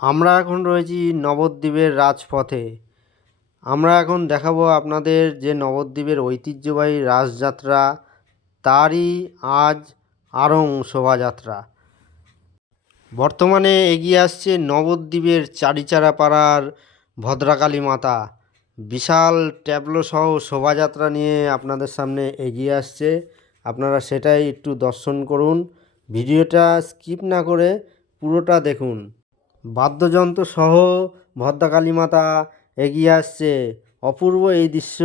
আমরা এখন রয়েছি নবদ্বীপের রাজপথে। আমরা এখন দেখাবো আপনাদের যে নবদ্বীপের ঐতিহ্যবাহী রাসযাত্রা, তারই আজ আরং শোভাযাত্রা। বর্তমানে এগিয়ে আসছে নবদ্বীপের চারিচারা পাড়ার ভদ্রাকালী মাতা বিশাল ট্যাবলো সহ শোভাযাত্রা নিয়ে আপনাদের সামনে এগিয়ে আসছে। আপনারা সেটাই একটু দর্শন করুন, ভিডিওটা স্কিপ না করে পুরোটা দেখুন। বাদ্যযন্ত্র সহ ভদ্রাকালী মাতা এগিয়ে আসছে। অপূর্ব এই দৃশ্য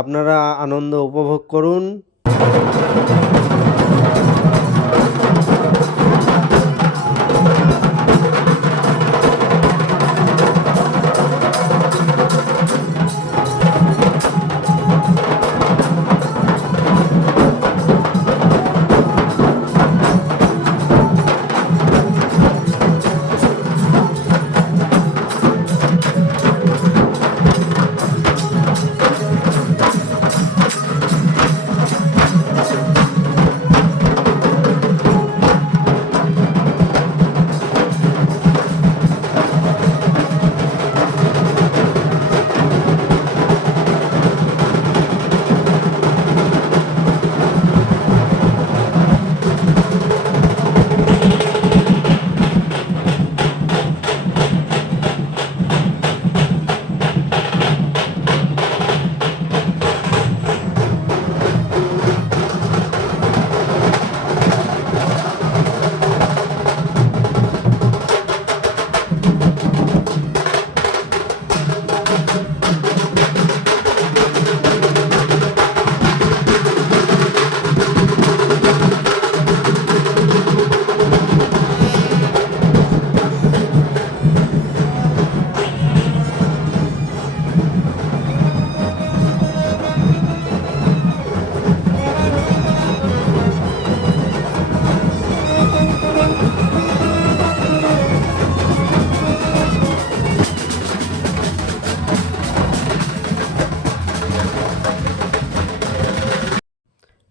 আপনারা আনন্দ উপভোগ করুন।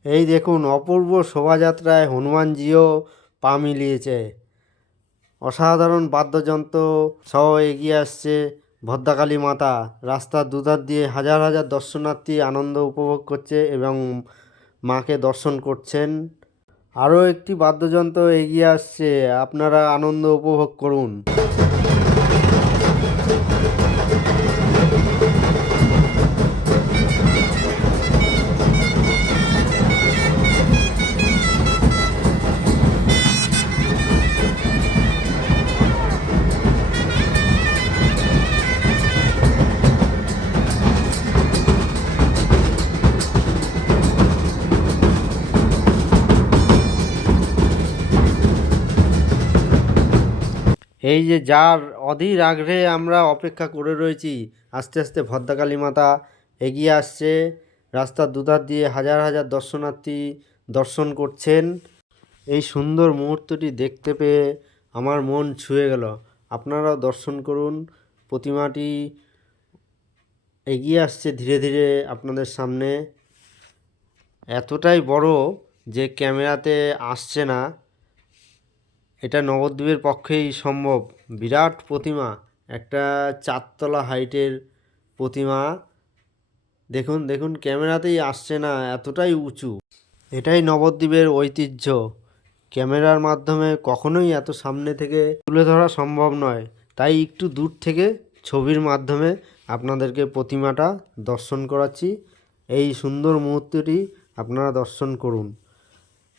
এই দেখুন, অপূর্ব শোভাযাত্রায় হনুমানজিও পা মিলিয়েছে। অসাধারণ বাদ্যযন্ত্র সহ এগিয়ে আসছে ভদ্রাকালী মাতা। রাস্তার দুধার দিয়ে হাজার হাজার দর্শনার্থী আনন্দ উপভোগ করছে এবং মাকে দর্শন করছেন। আরও একটি বাদ্যযন্ত্র এগিয়ে আসছে, আপনারা আনন্দ উপভোগ করুন। এই যে যার অধীর আগ্রহে আমরা অপেক্ষা করে রয়েছি, আস্তে আস্তে ভদ্রাকালী মাতা এগিয়ে আসছে। রাস্তার দুধার দিয়ে হাজার হাজার দর্শনার্থী দর্শন করছেন। এই সুন্দর মুহূর্তটি দেখতে পেয়ে আমার মন ছুঁয়ে গেল। আপনারাও দর্শন করুন। প্রতিমাটি এগিয়ে আসছে ধীরে ধীরে আপনাদের সামনে। এতটাই বড় যে ক্যামেরাতে আসছে না, এটা নবদ্বীপের পক্ষেই সম্ভব। বিরাট প্রতিমা, একটা 4 তলা হাইটের প্রতিমা। দেখুন দেখুন, ক্যামেরাতেই আসছে না, এতটাই উঁচু। এটাই নবদ্বীপের ঐতিহ্য। ক্যামেরার মাধ্যমে কখনোই এত সামনে থেকে তুলে ধরা সম্ভব নয়, তাই একটু দূর থেকে ছবির মাধ্যমে আপনাদেরকে প্রতিমাটা দর্শন করাচ্ছি। এই সুন্দর মুহূর্তটি আপনারা দর্শন করুন।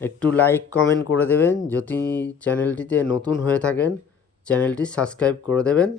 একটু লাইক কমেন্ট করে দেবেন। যদি চ্যানেলটিতে নতুন হয়ে থাকেন, চ্যানেলটি সাবস্ক্রাইব করে দেবেন।